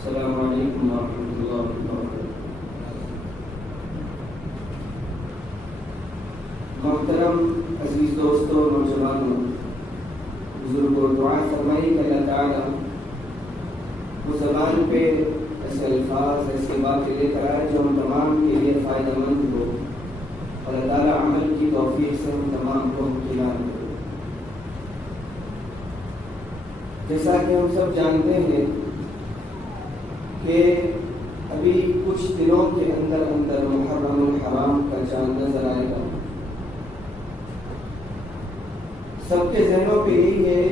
السلام علیکم ورحمۃ اللہ وبرکاتہ۔ محترم عزیز دوستوں، نوجوانوں، بزرگوں، دعا فرمائی کہ اللہ تعالیٰ وہ زبان پہ ایسے الفاظ ایسی باتیں لے کر آئے جو ہم تمام کے لیے فائدہ مند ہو، اور اللہ تعالیٰ عمل کی توفیق سے ہم تمام کو امتنان کرے۔ جیسا کہ ہم سب جانتے ہیں کہ ابھی کچھ دنوں کے اندر محرم الحرام کا چاند نظر آئے گا۔ سب کے ذہنوں پہ یہی ہے،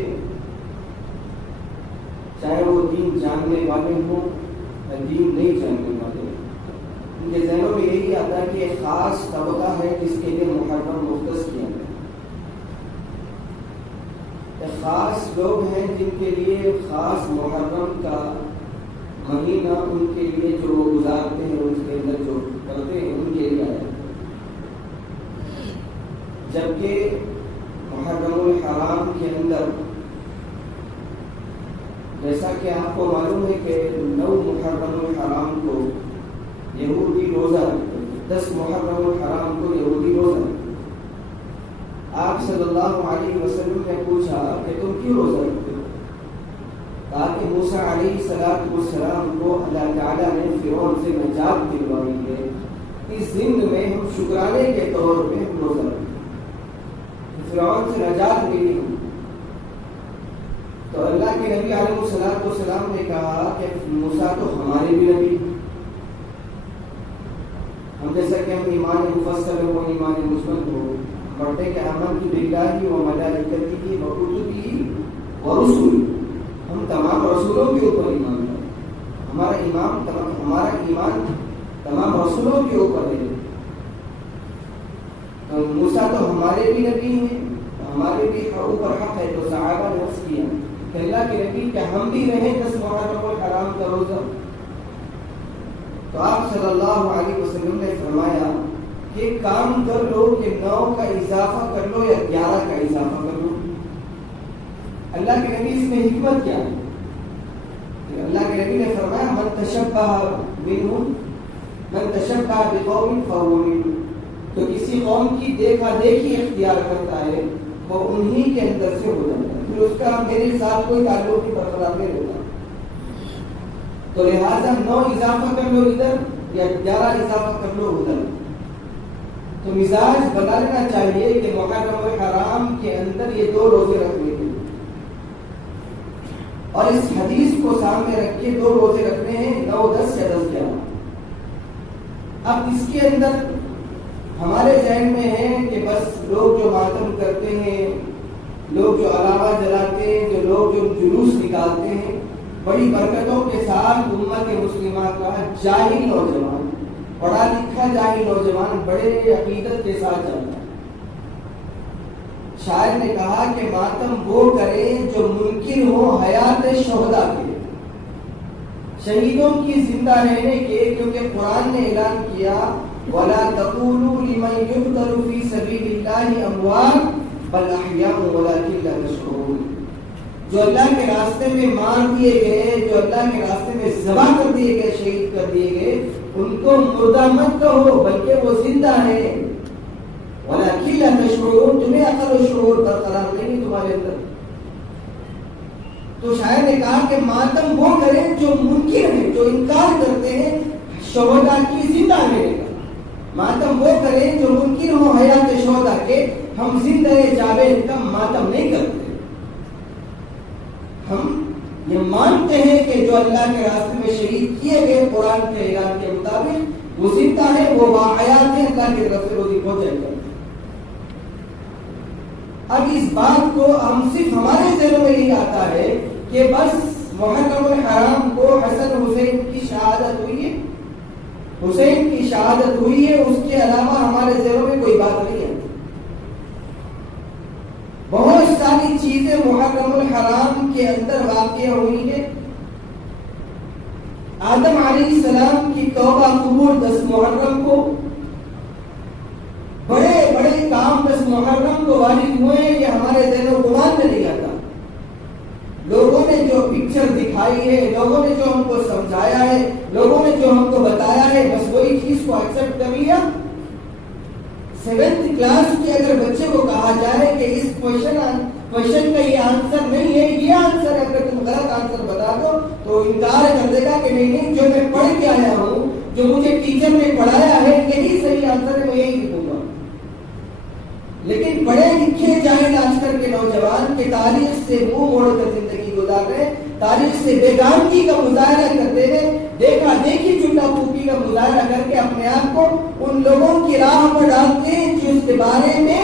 چاہے وہ دین جاننے والے ہوں یا دین نہیں جاننے والے، ان کے ذہنوں میں یہی آتا ہے کہ ایک خاص طبقہ ہے جس کے لیے محرم مختص کیا گیا، ایک خاص لوگ ہیں جن کے لیے خاص محرم کا مہینہ ان کے لیے جو گزارتے ہیں، ان کے اندر جو کرتے ہیں، ان کے لیے آیا۔ جبکہ محرم الحرام کے اندر جیسا کہ آپ کو معلوم ہے کہ 9 محرم الحرام کو یہودی روزہ رکھتے ہیں، 10 محرم الحرام کو یہودی روزہ رکھتے ہیں۔ آپ صلی اللہ علیہ وسلم نے پوچھا کہ تم کیوں روزہ رکھتے ہو؟ تاکہ موسیٰ علیہ السلام کو اللہ تعالیٰ نے فرعون سے نجات دلوائی ہے، اس زند میں ہم شکرانے کے طور پہ ہم روزہ رکھتے ہیں، فرعون سے نجات ملی ہم۔ تو اللہ کے نبی علیہ السلام نے کہا کہ موسیٰ تو ہمارے بھی نبی، ہم جیسا کہ ہم ایمان مفصل ہو، ایمان مثبت ہو، پڑھتے کہ آمنت باللہ و ملائکتہ و کتبہ و رسلہ، ہم تمام رسولوں کے اوپر ایمان ہے، ہمارا ایمان تمام رسولوں کے اوپر ہے۔ تو موسیٰ تو ہمارے بھی نبی ہیں، ہمارے بھی اوپر حق ہے۔ تو صحابہ نے عرض کیا کہ اللہ کے نبی کہ ہم بھی رہیں 10 محرم الحرام کا روزہ؟ تو آپ صلی اللہ علیہ وسلم نے فرمایا کہ ایک کام کر لو کہ 9 کا اضافہ کر لو یا 11 کا اضافہ کر لو۔ اللہ کے نبی اس میں حکمت کیا ہے؟ اللہ کے نبی نے فرمایا من تشبہ بقوم فہو منہم، تو کسی قوم کی دیکھا دیکھی اختیار کرتا ہے وہ انہی کے اندر سے ہو جاتا ہے، پھر اس کا میرے ساتھ کوئی تعلق ہی برقرار نہیں ہوتا۔ تو لہٰذا 9 اضافہ کر لو ادھر یا 11 اضافہ کر لو ادھر۔ تو مزاج بنا لینا چاہیے کہ محرم الحرام کے اندر یہ 2 روزے رکھنے کے، اور اس حدیث کو سامنے رکھ کے 2 روزے رکھنے ہیں، 9 10 یا 10 11۔ اب اس کے اندر ہمارے ذہن میں ہے کہ بس لوگ جو ماتم کرتے ہیں، لوگ جو علاوہ جلاتے ہیں، جو لوگ جو جلوس نکالتے ہیں، بڑی برکتوں کے ساتھ امت مسلمہ کا جاہل نوجوان، پڑھا لکھا جاہل نوجوان بڑے عقیدت کے ساتھ چلتا ہے۔ شاعر نے کہا کہ ماتم وہ کریں جو منکر ہو حیات شہداء کے، شہیدوں کی زندہ رہنے کے، کیونکہ قرآن نے اعلان کیا وَلَا تَقُولُوا لِمَنْ يُقْتَلُ فِي سَبِيلِ اللَّهِ أَمْوَاتٌ بَلْ أَحْيَاءٌ وَلَكِنْ لَا تَشْعُرُونَ، جو اللہ کے راستے میں مار دیے گئے، جو اللہ کے راستے میں ذبح کر دیے گئے، شہید کر دیے گئے، ان کو مردہ مت کہو بلکہ وہ زندہ ہیں۔ وَلَكِنْ لَا تَشْعُرُونَ، تمہیں عقل و شعور برقرار نہیں تمہارے اندر۔ تو شاعر نے کہا کہ ماتم وہ کریں جو منکر ہیں، جو انکار کرتے ہیں شہداء کی زندہ رہنے کا، ماتم وہ کریں جو منکر ہو حیات شہداء کے، ہم زندہ جاوید کا ماتم نہیں کرتے۔ ہم یہ مانتے ہیں کہ جو اللہ کے راستے میں شہید کیے گئے قرآن کے اعلان کے مطابق وہ زندہ ہے، وہ باحیات ہیں، اللہ کی طرف سے روزی پہنچے گا۔ اب اس بات کو ہم صرف ہمارے ذہنوں میں نہیں آتا ہے کہ بس محرم الحرام کو حسن حسین کی شہادت ہوئی ہے، حسین کی شہادت ہوئی ہے، اس کے علاوہ ہمارے ذہنوں میں کوئی بات نہیں ہے۔ بہت ساری چیزیں محرم الحرام کے اندر واقع ہوئی ہیں۔ آدم علیہ السلام کی توبہ قبول 10 محرم کو، بڑے بڑے کام 10 محرم کو وارد ہوئے، یہ ہمارے ذہن و گمان میں نہیں آتا۔ لوگوں نے جو پکچر دکھائی ہے، لوگوں نے جو ہم کو سمجھایا ہے، لوگوں نے جو ہم کو بتایا ہے، بس وہی چیز کو ایکسپٹ کر لیا۔ 7th کلاس کے اگر بچے کو کہا جائے کہ اس کوشچن کا یہ آنسر نہیں ہے، یہ آنسر ہے، اگر تم غلط آنسر بتا دو تو انکار کر دے گا کہ نہیں، جو میں پڑھ کے آیا ہوں، جو مجھے ٹیچر نے پڑھایا ہے، یہی صحیح آنسر ہے، میں یہی لکھوں گا۔ لیکن پڑھے لکھے جاہل آج کل کے نوجوان کے تاریخ سے منہ موڑ کر زندگی گزار رہے، تاریخ سے بیگانگی کا مظاہرہ کرتے ہوئے، دیکھا دیکھی چٹا پھوکی کا مظاہرہ کر کے اپنے آپ کو ان لوگوں کی راہ پر ڈالتے ہیں جو اس کے بارے میں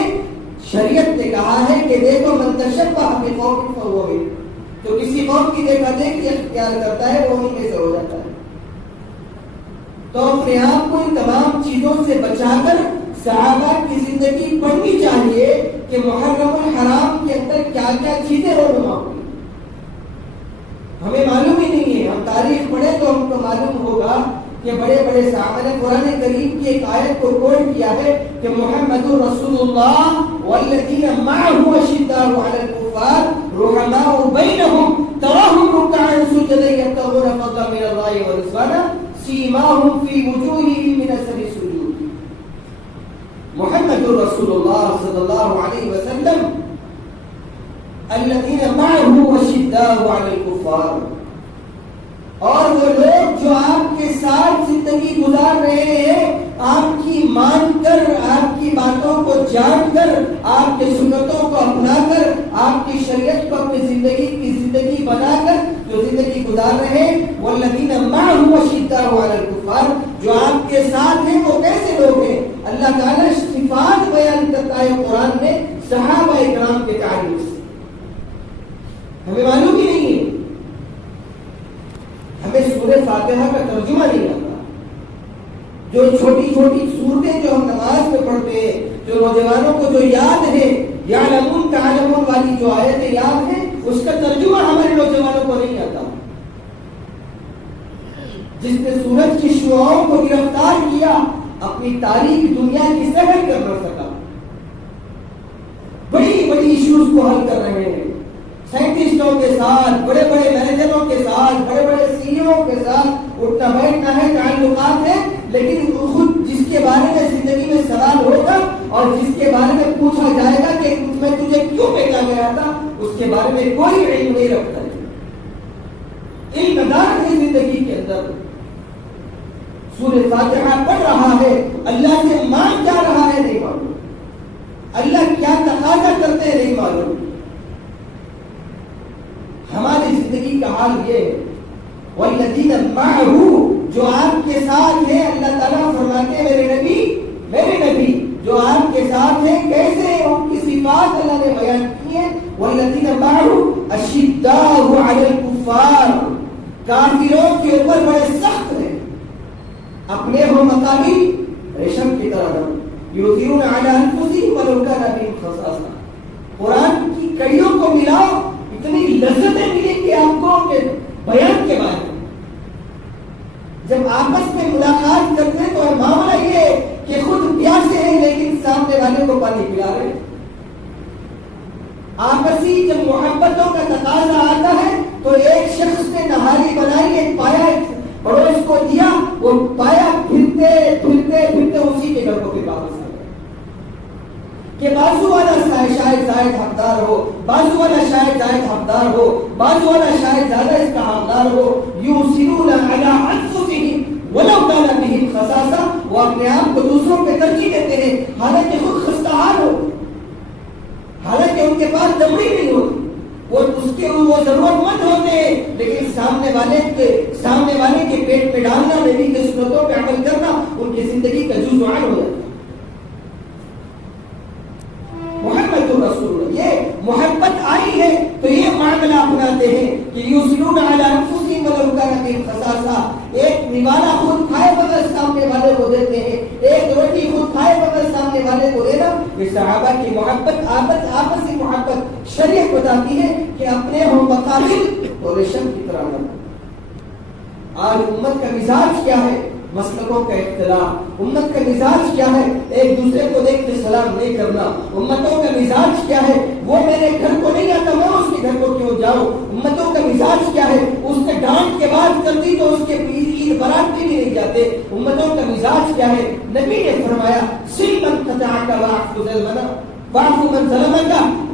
شریعت نے کہا ہے کہ دیکھو من تشبہ بقوم فہو منہم، جو کسی قوم کی دیکھا دیکھی اختیار کرتا ہے وہ انہیں میں سے ہو جاتا ہے۔ تو اپنے آپ کو ان تمام چیزوں سے بچا کر صحابہ کی زندگی پڑھنی چاہیے کہ محرم الحرام کے اندر کیا کیا چیزیں رونما ہوئی۔ ہمیں معلوم ہی نہیں ہے، ہم تاریخ پڑھیں تو ہم کو معلوم ہوگا کہ بڑے بڑے صحابہ نے قرآن کریم کی ایک آیت کو کوٹ کیا ہے کہ محمد رسول اللہ والذین معه اشداء علی الکفار رحماء بینہم تراہم رکعا سجدا یبتغون فضلا من اللہ ورضوانا سیماہم فی وجوہہم من اثر السجود۔ محمد رسول اللہ صلی اللہ علیہ وسلم الذین معه اشداء علی الکفار، اور وہ لوگ جو آپ کے ساتھ زندگی گزار رہے ہیں، آپ کی مان کر، آپ کی باتوں کو جان کر، آپ کے سنتوں کو اپنا کر، آپ کی شریعت کو اپنی زندگی کی زندگی بنا کر جو زندگی گزار رہے ہیں، والذین معه اشداء علی الکفار، جو آپ کے ساتھ ہیں وہ کیسے لوگ ہیں؟ اللہ تعالیٰ صفات بیان کرتا ہے قرآن میں صحابہ اکرام کے تعلق سے۔ ہمیں معلوم ہی نہیں ہے، ہمیں سورہ فاتحہ کا ترجمہ نہیں آتا، جو چھوٹی چھوٹی صورتیں جو ہم نماز میں پڑھتے ہیں، جو نوجوانوں کو جو یاد ہے، یعلمون تعلمون والی جو آیتیں یاد ہیں، اس کا ترجمہ ہمارے نوجوانوں کو نہیں آتا۔ جس نے سورج کی شعاعوں کو گرفتار کیا، اپنی تاریخ دنیا کی سیر کر نہ سکا، بڑی بڑی ایشوز کو حل کر رہے ہیں، سائنٹسٹوں کے ساتھ، بڑے بڑے مینیجروں کے ساتھ، بڑے بڑے سی ای او کے ساتھ اٹھنا بیٹھنا ہے، تعلقات ہیں، لیکن خود جس کے بارے میں زندگی میں سوال ہوگا اور جس کے بارے میں پوچھا جائے گا کہ میں تجھے کیوں بھیجا گیا تھا، اس کے بارے میں کوئی علم نہیں رکھتا ہے۔ علم دار ہے زندگی کے اندر، سورہ فاتحہ پڑھ رہا ہے، اللہ سے مانگ کیا رہا ہے نہیں معلوم، اللہ کیا تقاضا کرتے ہیں نہیں معلوم۔ ہماری زندگی کا حال یہ ہے، والذین معه، جو آپ کے ساتھ ہیں، اللہ تعالیٰ فرماتے ہیں میرے نبی جو آپ کے ساتھ ہیں کیسے، ان کی صفات اللہ نے بیان کی ہیں، والذین معه اشداء علی الکفار، کافروں کے اوپر بڑے سخت ہیں، اپنے ہو مقابل ریشم کی طرح یؤثرون علی انفسہم ولو کان بہم خصاصہ۔ قرآن کی کڑیوں کو ملاؤ، اتنی لذتیں ملیں گی آپ کو کہ بیان کے بارے میں۔ جب آپس میں ملاقات کرتے ہیں تو معاملہ یہ ہے کہ خود پیاسے ہیں لیکن سامنے والے کو پانی پلا رہے ہیں۔ آپسی جب محبتوں کا تقاضا آتا ہے تو ایک شخص نے نہاری بنائی، ایک پایا پڑوس کو دیا، وہ پایا پھرتے پھرتے پھرتے اسی کے گھر کو پھر واپس آ گیا کہ بازو والا شاید زائد حقدار ہو، بازو والا شاید زائد حقدار ہو، بازو والا شاید زیادہ اس کا حقدار ہو۔ یؤثرون علی انفسہم ولو کان بہم خصاصہ، وہ اپنے آپ کو دوسروں پہ ترجیح دیتے ہیں حالانکہ خود خستہ حال ہو، حالانکہ ان کے پاس دمڑی نہیں ہوتی، وہ ضرورت مند ہوتے ہیں، لیکن سامنے والے کے پیٹ پہ ڈالنا، نبی کے سنتوں پہ عمل کرنا ان کی زندگی کا جزو عام ہو جاتا ہے۔ محمد رسول اللہ، یہ محبت آئی ہے تو یہ معاملہ اپناتے ہیں کہ یؤثرون علی انفسہم ولو کان بہم خصاصہ، ایک نوالا خود کھائے بغیر سامنے والے کو دیتے ہیں، ایک روٹی خود کھائے بغیر سامنے والے کو دینا، یہ صحابہ کی محبت، آپسی محبت شریعت بتاتی ہے کہ اپنے ہم مقابل اور ریشم کی طرح لگا۔ آج امت کا مزاج کیا ہے؟ مسلکوں کا اختلاف. امت کا مزاج کیا ہے؟ ایک دوسرے کو دیکھ کے سلام نہیں کرنا. امتوں کا مزاج کیا ہے؟ وہ میرے گھر کو نہیں آتا میں اس کے گھر کو کیوں جاؤں. امتوں کا مزاج کیا ہے؟ اس نے ڈانٹ کے بات کر دی تو اس کے عید برات بھی نہیں جاتے. امتوں کا مزاج کیا ہے؟ نبی نے فرمایا سل من قطعک واعف من ظلمک،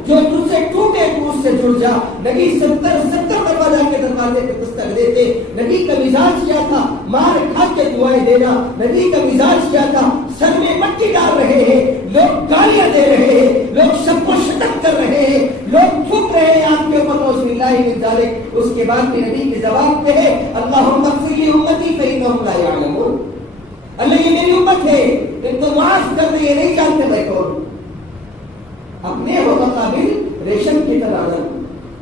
جو تجھ سے ٹوٹے تو اس سے جڑ جا. نبی 70 دفعہ جا کے دروازے پہ دستک دیتے. نبی کا مزاج کیا تھا؟ مار کھا کے دعائیں دینا. نبی کا مزاج کیا تھا؟ سر میں مٹی ڈال رہے ہیں لوگ، گالیاں دے رہے ہیں لوگ، شب و شتم کر رہے ہیں لوگ، تھوک رہے ہیں آپ کے اوپر بسم اللہ من ذالک. اس کے بعد بھی نبی کے جواب پہ ہے اللہم اغفر لی امتی فانہم لا یعلمون. اللہ یہ میری امت ہے، ان کو معاف کر دے، یہ نہیں جانتے میں کون. اپنے ہو مقابل ریشم کی طرح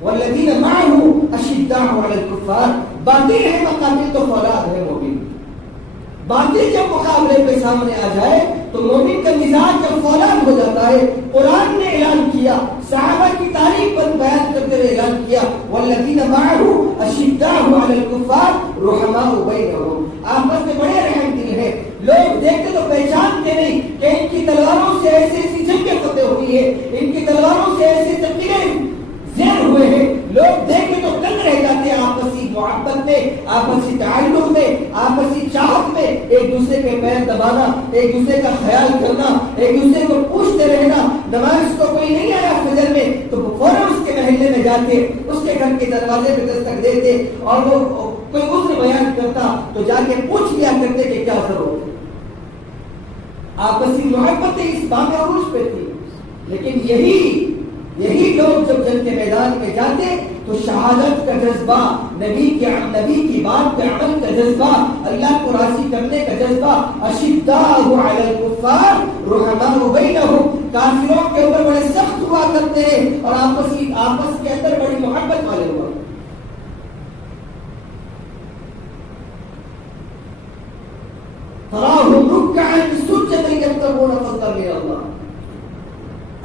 والذین معه اشداء علی الکفار. باطل ہے مقابل تو فولاد ہے مومن. باطل جب مقابلے پہ سامنے آ جائے تو مومن کا مزاج جب فولاد ہو جاتا ہے. قرآن نے اعلان کیا، صحابہ کی تاریخ پر بیان کرتے ہوئے اعلان کیا والذین معه اشداء علی الکفار رحماء بینہم. آپس میں بڑے رحم دل ہیں. لوگ دیکھتے تو پہچانتے نہیں کہ ان کی تلواروں سے ایسی ایسی جنگیں فتح ہوئی ہے، ان کی تلواروں سے ایسے تقریریں زیر ہوئے ہیں. لوگ دیکھتے تو دنگ رہ جاتے ہیں. آپسی محبت میں، آپسی تعلق میں، آپسی چاہت میں ایک دوسرے کے پیر دبانا، ایک دوسرے کا خیال کرنا، ایک دوسرے کو پوچھتے رہنا. نماز کو کوئی نہیں آیا فجر میں تو فوراً اس کے محلے میں جا کے اس کے گھر کے دروازے پہ دستک دیتے، اور وہ کوئی عذر بیان کرتا تو جا کے پوچھ لیا کرتے کہ کیا ضرورت ہے. آپسی محبت اس بام عروج پہ تھی. لیکن یہی لوگ جب جنگ کے میدان میں جاتے تو شہادت کا جذبہ، نبی کی بات پہ عمل کا جذبہ، اللہ کو راضی کرنے کا جذبہ، اشداء علی الکفار رحماء بینہم. کافروں کے اوپر بڑے سخت ہوا کرتے ہیں اور آپس کے اندر بڑی محبت والے ہوا. تراہم رکعا سجدا یبتغون فضلا من اللہ.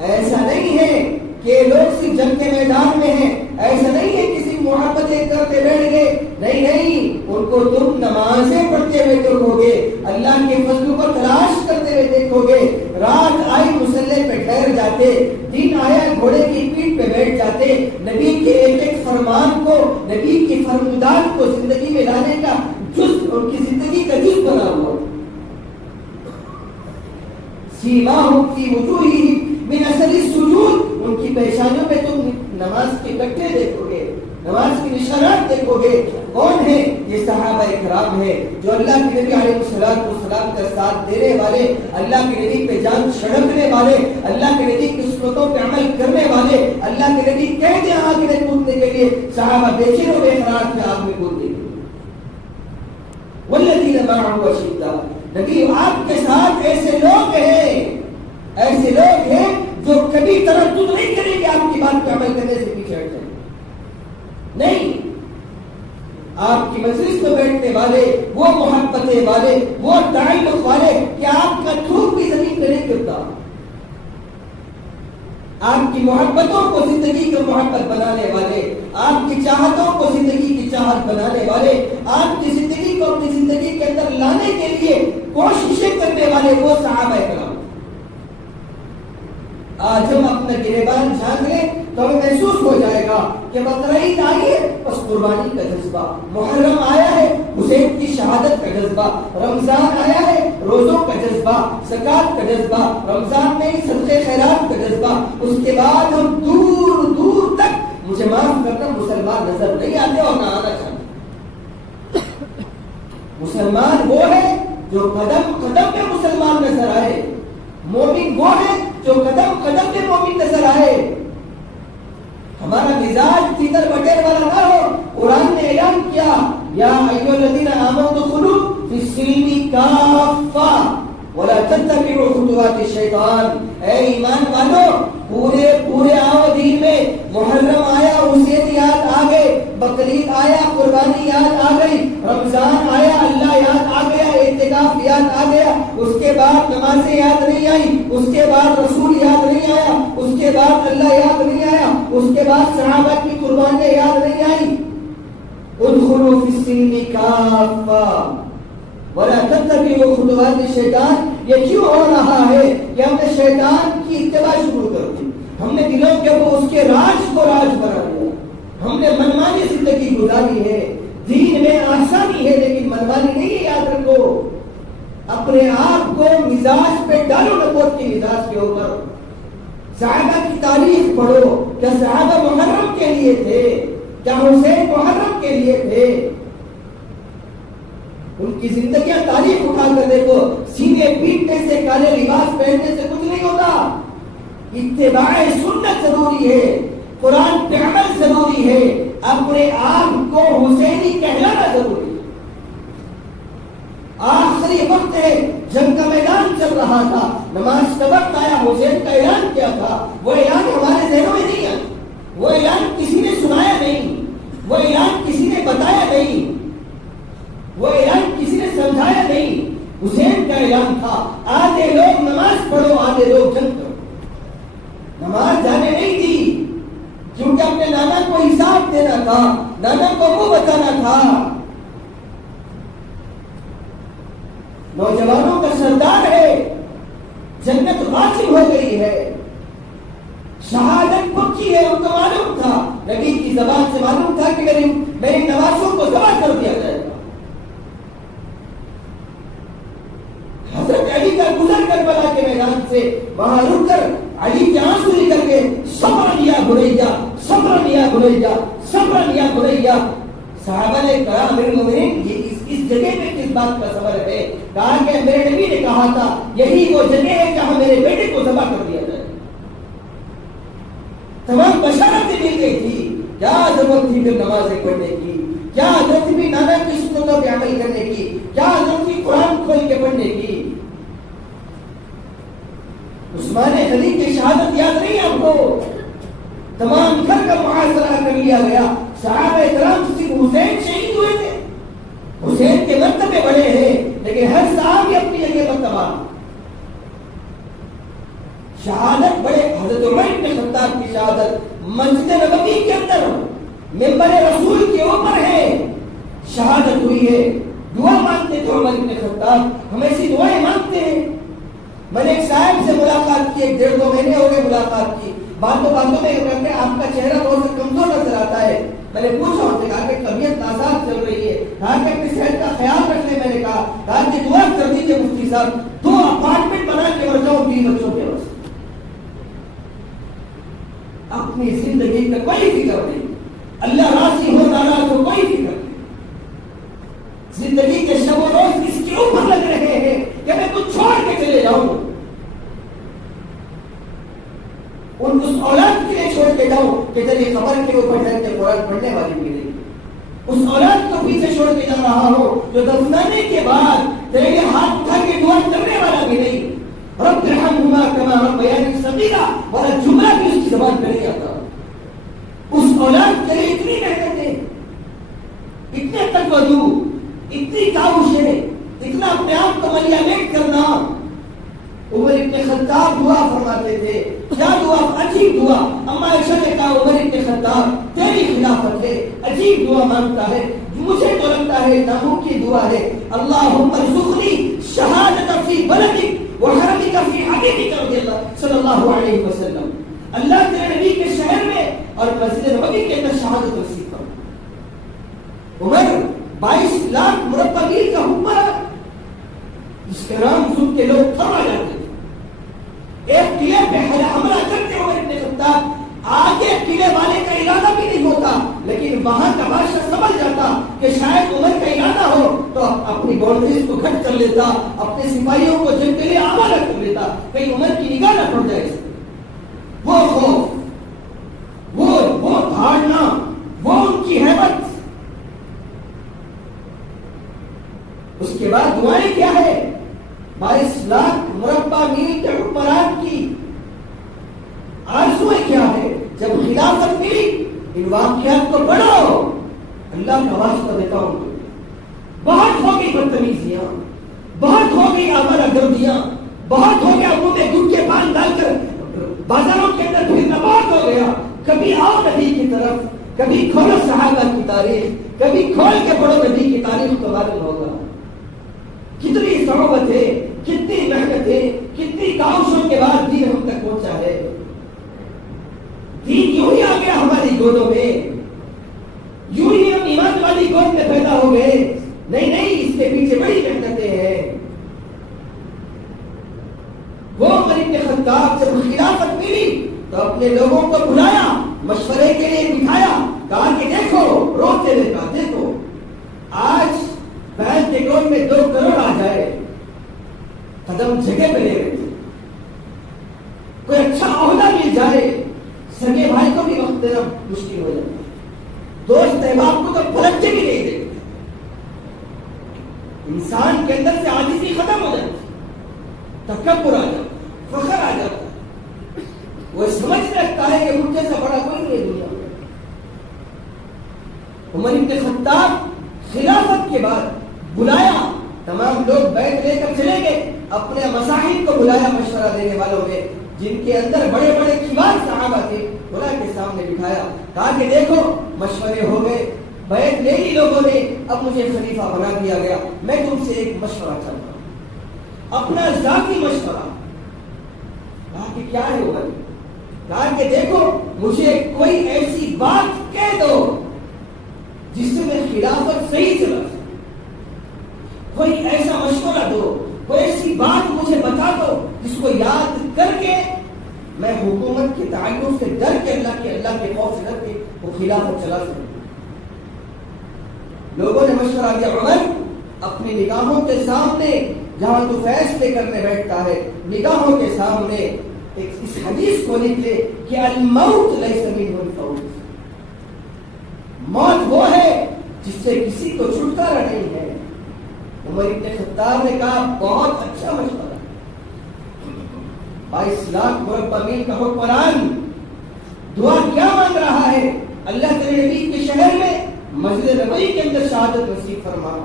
ایسا نہیں ہے کہ لوگ صرف جنگ کے میدان میں ہیں، ایسا نہیں ہے کسی محبتیں کرتے بیٹھ گئے. نہیں، ان کو تم نمازیں پڑھتے ہوئے دیکھو گے، اللہ کے فضل کو تلاش کرتے ہوئے دیکھو گے. رات آئی مسلح پہ ٹھہر جاتے، دن آیا گھوڑے کی پیٹھ پہ بیٹھ جاتے. نبی کے ایک فرمان کو، نبی کی فرمودات کو زندگی میں لانے کا جز ان کی زندگی کا جز بنا ہوا. سیماہم فی وجوہہم من اثر السجود. ان کی پیشانیوں پہ تم نماز کے گٹھے دیکھو گے، نماز کی نشانات دیکھو گے. کون ہے یہ؟ صحابہ کرام ہے جو اللہ کے نبی علیہ السلام کا ساتھ دینے والے، اللہ کے نبی پہ جان چھڑکنے والے، اللہ کے نبی کی سنتوں پہ عمل کرنے والے. اللہ کے نبی کہتے ہیں آگ میں کودنے کے لیے، صحابہ بے چین و بے قرار تھے آگ میں کودنے کے لیے. والذین معه اشداء. نبی آپ کے ساتھ ایسے لوگ ہیں جو کبھی تردد نہیں کریں گے آپ کی بات پہ عمل کرنے سے پیچھے ہٹ جائیں. نہیں، آپ کی مجلس میں بیٹھنے والے، وہ محبتیں والے، وہ تعلق والے کہ آپ کا تھوک بھی زمین پہ نہیں گرتا. آپ کی محبتوں کو زندگی کی محبت بنانے والے، آپ کی چاہتوں کو زندگی کی چاہت بنانے والے، آپ کی زندگی کو اپنی زندگی کے اندر لانے کے لیے کوششیں کرنے والے وہ صحابہ کرام. آج ہم اپنا گریبان جھانک لیں تو ہمیں محسوس ہو جائے گا کہ بقرعید آئی ہے بس قربانی کا جذبہ، محرم آیا ہے حسین کی شہادت کا جذبہ، رمضان آیا ہے روزوں کا جذبہ، زکات کا جذبہ، رمضان میں صدقے خیرات کا جذبہ. اس کے بعد ہم دور دور تک، مجھے معاف کرنا، مسلمان نظر نہیں آتے اور نہ آنا چاہتے. مسلمان وہ ہے جو قدم قدم میں مسلمان نظر آئے. مومن وہ ہے جو قدم قدم میں مومن نظر آئے. ہمارا مزاج تیتر بٹیر والا نہ ہو. قرآن نے اعلان کیا یا ایھا الذین آمنوا ادخلوا فی السلم کافہ ولا تتبعوا خطوات الشیطان. اے ایمان والو، پورے آؤ دین میں. محرم آیا حسین یاد آ گئے، بقرعید آیا قربانی یاد آ گئی، رمضان آیا اللہ یاد آ گیا، اعتکاف یاد آ گیا. اس کے بعد نمازیں یاد نہیں آئی، اس کے بعد رسول یاد نہیں آیا، اس کے بعد اللہ یاد نہیں آیا، اس کے بعد صحابہ کی قربانیاں یاد نہیں آئی. ادخلوا فی السلم کافہ. ولا تتبعوا خطوات الشیطان. یہ کیوں ہو رہا ہے کہ ہم نے شیطان کی اتباع شروع کر دی, ہم نے دلوں کے وہ اس کے راج کو راج بنا دیا, ہم نے منمانی زندگی گزاری ہے. دین میں آسانی ہے لیکن منمانی نہیں ہے, یاد رکھو. اپنے آپ کو مزاج پہ ڈالو نبوت کے مزاج کے اوپر. صحابہ کی تاریخ پڑھو, کیا صحابہ محرم کے لیے تھے؟ کیا حسین محرم کے لیے تھے؟ ان کی زندگیاں تاریخ اٹھا کر دیکھو. سینے پیٹنے سے, کالے لباس پہننے سے کچھ نہیں ہوتا. اتباع سنت ضروری ہے, قرآن پہ عمل ضروری ہے, اپنے آپ کو حسینی کہلانا ضروری ہے. آخری وقت ہے, جنگ کا میدان چل رہا تھا, نماز کا وقت آیا, حسین کا اعلان کیا تھا. وہ اعلان ہمارے ذہنوں میں نہیں ہے, وہ اعلان کسی نے سنایا نہیں, وہ اعلان کسی نے بتایا نہیں, وہ اعلان کسی نے سمجھایا نہیں. حسین کا اعلان تھا, آدھے لوگ نماز پڑھو, آدھے لوگ جنگ کرو. نماز جانے نہیں دی کیونکہ اپنے نانا کو حساب دینا تھا, نانا کو وہ بتانا تھا. نوجوانوں کا سردار ہے, جنت واجب ہو گئی ہے, شہادت پکی ہے. ان کو معلوم تھا, نبی کی زبان سے معلوم تھا کہ میرے نوازوں کو ذبح کر دیا جائے گا. حضرت علی کا گزر کربلا کے میدان سے وہاں رک کر علی کے آنسو نکل کے صبر یا بھریا, صبر یا بھریا, صبر یا بھریا. صحابہ نے کہا امیر المومنین یہ اس جگہ پہ کس بات کا صبر ہے؟ کہا کہ میرے نبی نے کہا تھا یہی وہ جگہ ہے جہاں میرے بیٹے کو ذبح کر دیا جائے. تمام بشارتیں مل گئی تھی. کیا ضرورت تھی پھر نمازیں پڑھنے کی, کیا ضرورت تھی نانا کی سنتوں پہ عمل کرنے کی, کیا ضرورت تھی قرآن کھول کے پڑھنے کی. عثمان غنی کی شہادت یاد نہیں آپ کو؟ تمام گھر کا محاصرہ کر لیا گیا. صحابہ کرام صرف حسین شہید ہوئے تھے, حسین کے مرتبے بڑے ہیں لیکن ہر صحابی اپنی جگہ مرتبہ. شہادت بڑے, حضرت عمر بن خطاب کی شہادت مسجد نبوی کے اندر منبر رسول کے اوپر ہے, شہادت ہوئی ہے. دعا مانگتے تھے عمر بن خطاب, ہم ایسی دعائیں مانگتے ہیں. میں نے ایک صاحب سے ملاقات کی, 1.5-2 مہینے ہو گئے ملاقات کی. باتوں میں کہتے ہیں آپ کا چہرہ بہت کمزور نظر آتا ہے. میں نے پوچھا ان سے, کہا کہ طبیعت ناساز چل رہی ہے, کہا کہ اپنی صحت کا خیال رکھ لیں. میں نے کہا کہ دعا کر دیجیے مفتی صاحب, 2 اپارٹمنٹ بنا کے مر جاؤں 20 بچوں کے واسطے. اپنی زندگی کا کوئی فکر نہیں, اللہ راضی ہو ناراض ہو کوئی فکر نہیں. زندگی کے شب و روز اس کے اوپر لگ رہے ہیں کہ میں کچھ چھوڑ کے چلے جاؤں, اس اولاد کے لیے چھوڑ کے جاؤں کہ تیری قبر کے اوپر جا کے قرآن پڑھنے والی ملے گی. اس اولاد کو پیچھے چھوڑ کے جا رہا ہو جو دفنانے کے بعد تیرے لیے ہاتھ اٹھا کے دعا کرنے والا بھی نہیں. رب ارحمہما کما ربیانی صغیرا, والا جملہ بھی اس کی زبان پہ نہیں آتا. اس اولاد کے لیے اتنی محنتیں, اتنے تقوی, اتنی کاوشیں, اتنا اپنے آپ کو ملیامت کرنا. عمر ابن خطاب دعا فرماتے تھے, کیا دعا, عجیب دعا. اما عائشہ نے کہا عمر ابن خطاب تیری خلافت ہے, عجیب دعا مانگتا ہے. مجھے تو لگتا ہے ناممکن دعا ہے. اللہم ارزقنی شہادت فی بلدک وحرمک فی حبیبک رضی اللہ صلی اللہ علیہ وسلم. اللہ تیرے نبی کے شہر میں اور مسجد نبوی کے اندر شہادت نصیب کرو. عمر 22 لاکھ مربع میل کا حکمران, جس کے نام سن کے لوگ تھما جاتے تھے. ایک قلعے پہ حملہ کرتے عمر ابن خطاب, آگے قلعے والے کا ارادہ بھی نہیں ہوتا, لیکن وہاں کا بادشاہ سمجھ جاتا کہ شاید عمر کا ارادہ ہو تو اپنی باؤنڈریز کو گھٹ کر لیتا, اپنے سپاہیوں کو جنگ کے لیے آمادہ کر لیتا, کہیں عمر کی نگاہ نہ پڑ جائے. وہ خوف, وہ دھاڑنا, وہ ان کی ہیبت. اس کے بعد دعائیں کیا ہے؟ 22 لاکھ مربع میل کے حکمران کی آرزویں کیا ہے؟ جب خلافت ملی ان واقعات کو پڑھو. اللہ کا واسطہ دیتا ہوں, بہت ہو گئی بدتمیزیاں, بہت ہو گئی آوارہ گردیاں, بہت ہو گیا منہ میں گٹکے پان ڈال کر بازاروں کے اندر پھرنا, بہت ہو گیا. کبھی آؤ نبی کی طرف, کبھی کھولو صحابہ کی تاریخ, کبھی کھول کے پڑھو نبی کی تاریخ, تو معلوم ہوگا محبتیں، کتنی محنتیں، کتنی کاوشوں کے بعد دین ہم تک پہنچا ہے. دین یوں ہی آ گیا ہماری گودوں میں، یوں ہی ہم ایمان والی گود میں پیدا ہو گئے. نہیں، اس کے پیچھے بڑی محنتیں ہیں. وہ عمر بن خطاب جب خلافت ملی تو اپنے لوگوں کو بلایا، مشورے کے لیے بٹھایا، کہا کہ دیکھو، روتے ہوئے کہا دیکھو، آج بینک اکاؤنٹ میں 2 کروڑ آ جائے، قدم جگہ پہ لے رہے، کوئی اچھا عہدہ مل جائے، سگے بھائی کو بھی وقت دینا مشکل ہو جاتا ہے، دوست احباب کو تو پلٹے بھی نہیں دیتے. انسان کے اندر سے عاجزی ختم ہو جاتی، تکبر آ جاتا، فخر آ جاتا، وہ سمجھ رکھتا ہے کہ مجھ جیسا بڑا کوئی نہیں دنیا میں. عمر بن خطاب خلافت کے بعد بلایا، تمام لوگ بیٹھ لے کر چلے گئے، اپنے مصاحب کو بلایا مشورہ دینے والوں میں، جن کے اندر بڑے بڑے کبار صحابہ تھے، بلا کے سامنے بٹھایا، کہا کہ دیکھو مشورے ہو گئے، بیعت لے لی لوگوں نے، اب مجھے خلیفہ بنا دیا گیا، میں تم سے ایک مشورہ چاہتا ہوں، اپنا ذاتی مشورہ. کہا کہ کیا ہے عمر؟ کہا کہ دیکھو مجھے کوئی ایسی بات کہہ دو جس سے میں خلافت صحیح چلا سکوں، کوئی ایسا مشورہ دو، کوئی ایسی بات مجھے بتا دو جس کو یاد کر کے میں حکومت کے تعلق سے ڈر کے اللہ کے خوف سے ڈر کے وہ خلافت چلا سکوں. لوگوں نے مشورہ دیا، عمر اپنی نگاہوں کے سامنے جہاں تو فیصلے کرنے بیٹھتا ہے، نگاہوں کے سامنے اس حدیث کو لکھ لے کہ الموت لیس منہ الفوت، موت وہ ہے جس سے کسی کو چھٹکارا نہیں ہے. عمر بن خطاب نے کہا بہت اچھا مشورہ، 22 لاکھ مربع میل کا حکمران دعا کیا مانگ رہا ہے؟ اللہ تعالی نبی کے شہر میں مسجد نبوی کے اندر شہادت نصیب فرما.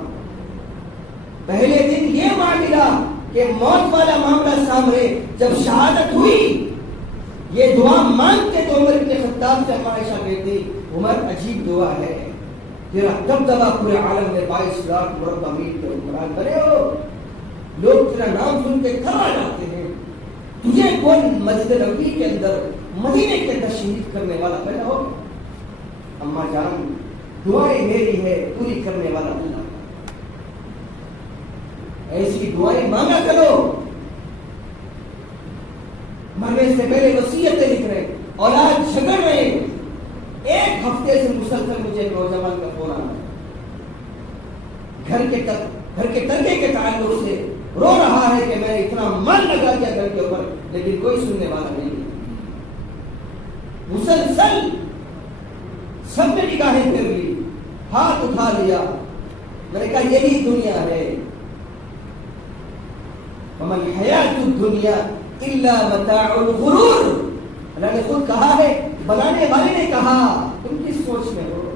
پہلے دن یہ معاملہ کہ موت والا معاملہ سامنے، جب شہادت ہوئی یہ دعا مانگتے تو عمر بن خطاب سے عائشہ کہتی عمر عجیب دعا ہے، تیرا دبدبا پورے عالم میں 22 لاکھ مربع میل کے حکمران بنے ہو، لوگ تیرا نام سن کے کھڑا جاتے ہیں، تجھے کون مسجد نبوی کے اندر مدینے کے اندر شہید کرنے والا پیدا ہو؟ اما جان دعائیں میری ہے، پوری کرنے والا اللہ، ایسی دعائیں مانگا کرو. مرنے سے پہلے وصیتیں لکھ رہے، اولاد جھگڑ رہے، 1 ہفتے سے مسلسل مجھے نوجوان کا فون آنا، گھر کے ترکے کے تعلق سے رو رہا ہے کہ میں نے اتنا من لگا دیا گھر کے اوپر لیکن کوئی سننے والا نہیں. مسلسل سب نے نگاہیں پھیر لی، ہاتھ اٹھا لیا، میں نے کہا یہی دنیا ہے. وَمَا الْحَيَاةُ الدُّنْيَا إِلَّا مَتَاعُ الْغُرُورِ، اللہ نے خود کہا ہے، بنانے والے نے کہا تم کس سوچ میں ہو،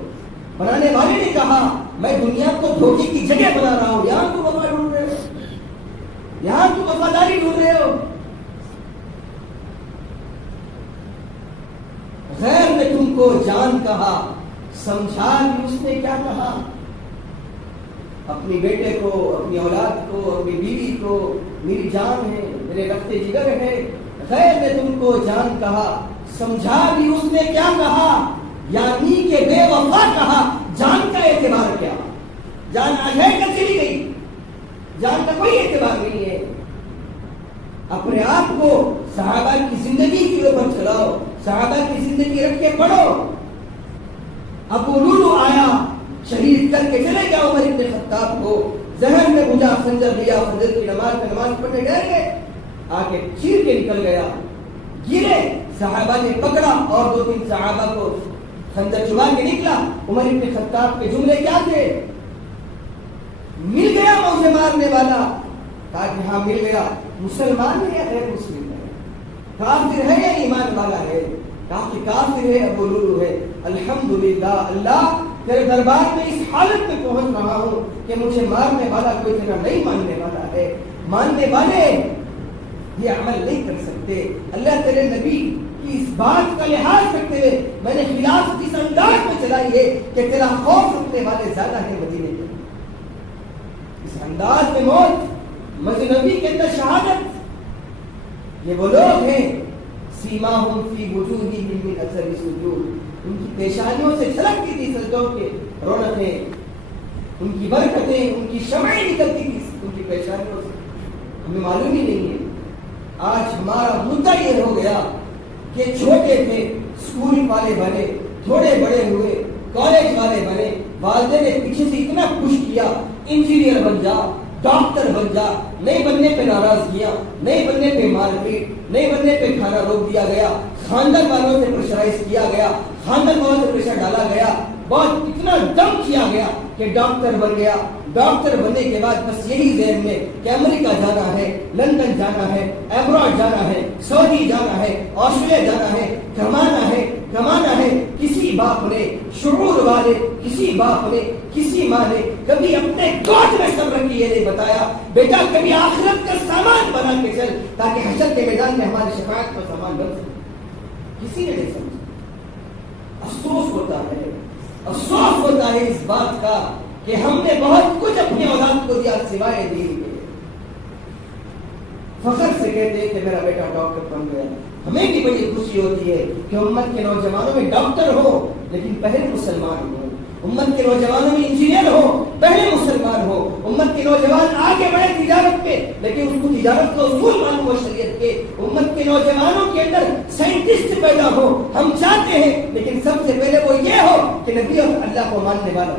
بنانے والے نے کہا میں دنیا کو دھوکے کی جگہ بنا رہا ہوں، یہاں تم وفا ڈھونڈ رہے ہو، یہاں تم وفاداری ڈھونڈ رہے ہو. غیر نے تم کو جان کہا، سمجھا کہ اس نے کیا کہا، اپنی بیٹے کو، اپنی اولاد کو، اپنی بیوی کو میری جان ہے، میرے رختے جگر ہے. غیر نے تم کو جان کہا، سمجھا بھی اس نے کیا کہا، یعنی کہ بے وفا کہا. جان کا اعتبار کیا، جان آج ہے کل چلی گئی، جان کا کوئی اعتبار نہیں ہے. اپنے آپ کو صحابہ کی زندگی کے اوپر چلاؤ، صحابہ کی زندگی رکھ کے پڑھو. ابو لولو آیا، شہید کر کے چلے گیا عمر بن خطاب کو، ذہن میں بجھا خنجر لیا، فجر کی نماز میں نماز پڑھنے ڈر گئے، آگے چیر کے نکل گیا، گرے، صحابہ نے پکڑا اور 2-3 صحابہ کو خنجر چبا کے نکلا. عمر بن خطاب کے جملے کیا تھے؟ مل گیا مجھے مارنے والا، کہا کہ ہاں مل گیا. مسلمان ہے یا غیر مسلم ہے، کافر ہے یا ایمان والا ہے؟ کہا کہ کافر ہے، ابو لولو ہے. الحمدللہ اللہ تیرے دربار میں اس حالت میں پہنچ رہا ہوں کہ مجھے مارنے والا کوئی تیرا نہیں ماننے والا ہے. ماننے والے یہ عمل نہیں کر سکتے. اللہ تیرے نبی کی اس بات کا لحاظ رکھتے ہوئے میں نے خلافت اس انداز میں چلائی ہے کہ تیرا خوف رکھنے والے زیادہ ہیں مدینے کے. اس انداز میں موت مزنبی کے اندر شہادت. یہ وہ لوگ ہیں سیماہم فی وجوہہم من اثر السجود، ان کی پیشانیوں سے جھلکتی تھی سجدوں کے رونقیں، ان کی برکتیں، ان کی شمعیں نکلتی تھی ان کی پیشانیوں سے. ہمیں معلوم ہی نہیں ہے. آج ہمارا مدعا یہ ہو گیا کہ چھوٹے تھے اسکول والے بنے، تھوڑے بڑے ہوئے کالج والے بنے، والدین نے پیچھے سے اتنا پش کیا انجینئر بن جا، ڈاکٹر بن جا، نہیں بننے پہ ناراضگیاں، نہیں بننے پہ مار پیٹ، نہیں بننے پہ کھانا روک دیا گیا، خاندان والوں سے پریشرائز کیا گیا، خاندان والوں سے پریشر ڈالا گیا، بہت اتنا دم کیا گیا کہ ڈاکٹر بن گیا. ڈاکٹر بننے کے بعد بس یہی ذہن میں کہ امریکہ جانا ہے، لندن جانا ہے، ایبراڈ جانا ہے، سعودی جانا ہے، آسٹریلیا جانا ہے، کمانا ہے، کمانا ہے. کسی باپ نے، شعور والے کسی باپ نے، کسی ماں نے کبھی اپنے گود میں سب رکھی یہ نہیں بتایا بیٹا کبھی آخرت کا سامان بنا کے چل تاکہ حشر کے میدان میں ہماری شفاعت کا سامان بن سکے. کسی نے نہیں سمجھا. افسوس ہوتا ہے اس بات کا کہ ہم نے بہت کچھ اپنی اولاد کو دیا سوائے دین کے. فخر سے کہتے ہیں کہ میرا بیٹا ڈاکٹر بن گیا. ہمیں بھی بڑی خوشی ہوتی ہے کہ امت کے نوجوانوں میں ڈاکٹر ہو لیکن پہلے مسلمان ہو، امت کے نوجوانوں میں انجینئر ہو پہلے مسلمان ہو، امت کے نوجوان آگے بڑھے تجارت پہ لیکن اس کو تجارت کا اصول معلوم ہو شریعت کے، امت کے نوجوانوں کے اندر سائنٹسٹ پیدا ہو. ہم چاہتے ہیں لیکن سب سے پہلے وہ یہ ہو کہ نبی اور اللہ کو ماننے والا ہو.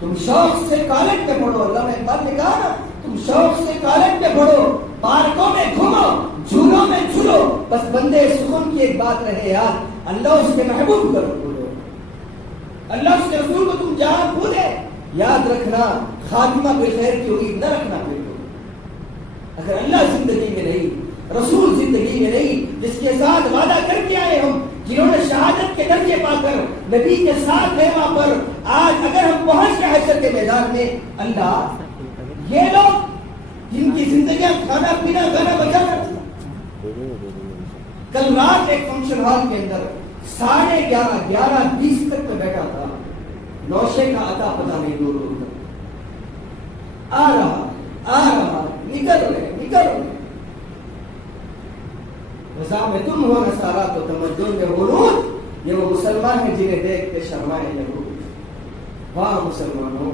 تم شوق سے کالج میں پڑھو، اللہ نے ایک بات نے کہا نا، تم شوق سے کالج میں پڑھو، پارکوں میں گھومو، جھولوں میں جھولو، بس بندے سخن کی ایک بات رہے یار، اللہ اس کے محبوب کو بھولو، اللہ اس کے رسول کو تم جہاں بھولے. یاد رکھنا خاتمہ بالخیر کی امید نہ رکھنا. اگر اللہ زندگی میں نہیں، رسول زندگی میں نہیں، جس کے ساتھ وعدہ کر کے آئے ہم، جنہوں نے شہادت کے درجے پا کر نبی کے ساتھ ہے وہاں پر، آج اگر ہم پہنچ گئے حشر کے میدان میں، اللہ یہ لوگ جن کی زندگیاں کھانا پینا گانا بجانا. کل رات ایک فنکشن ہال کے اندر 11:30 تک میں بیٹھا تھا. نوشے کا عطا پتہ نہیں دور دور تک آ رہا نکل رہے. رضا میں تم ہو نصارا تو تمدن میں غرور، یہ وہ مسلمان ہیں جنہیں دیکھ کے شرمائے ضرور. واہ مسلمانوں،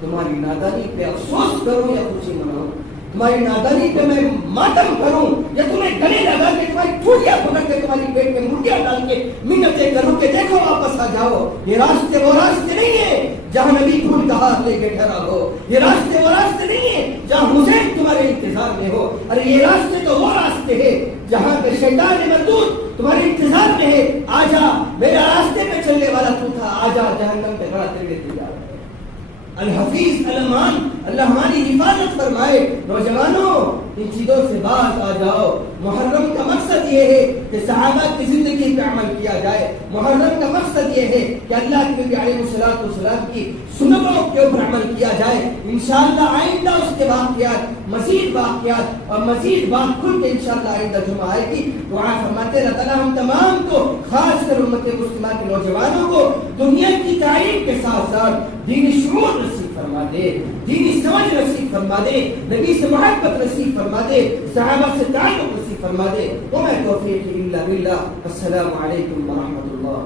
تمہاری نادانی پہ افسوس کروں یا خوشی مناؤں، تمہاری نادانی پہ میں ماتم کروں یا تمہیں گلے لگا کے تمہاری ٹوٹیاں پکڑ کے تمہاری پیٹ میں مرغیاں ڈال کے منتیں کروں کہ دیکھو واپس آ جاؤ. یہ راستے وہ راستے نہیں ہیں جہاں نبی پھول کا ہاتھ لے کے ٹھہرا ہو، یہ راستے وہ راستے نہیں ہیں جہاں حسین تمہارے انتظار میں ہو. ارے یہ راستے تو وہ راستے ہیں جہاں پہ شیطان مردود تمہارے انتظار میں ہے. آجا میرا راستے پہ چلنے والا تو تھا، آجا جہنم پہ کھڑا تیرے لیے تیار ہے. الحفیظ الامان، اللہ ہماری حفاظت فرمائے. نوجوانوں ان چیزوں سے باز آ جاؤ. محرم کا مقصد یہ ہے کہ صحابہ کی زندگی پہ عمل کیا جائے. محرم کا مقصد یہ ہے کہ اللہ کے نبی علیہ الصلوۃ کی سنتوں کے اوپر عمل کیا جائے. انشاءاللہ آئندہ اس کے واقعات، مزید واقعات اور مزید بات کھل کے انشاءاللہ آئندہ جمعہ آئے گی. دعا فرماتے اللہ تعالیٰ ہم تمام کو، خاص کر امت مسلمہ کے نوجوانوں کو دنیا کی تعلیم کے ساتھ ساتھ دینی شعور نصیب فرما دے، دینی سمجھ نصیب فرما دے، نبی سے محبت نصیب فرما دے، صحابہ سے تعلق نصیب فرما دے. وما توفیقی الا باللہ. السلام علیکم ورحمۃ اللہ.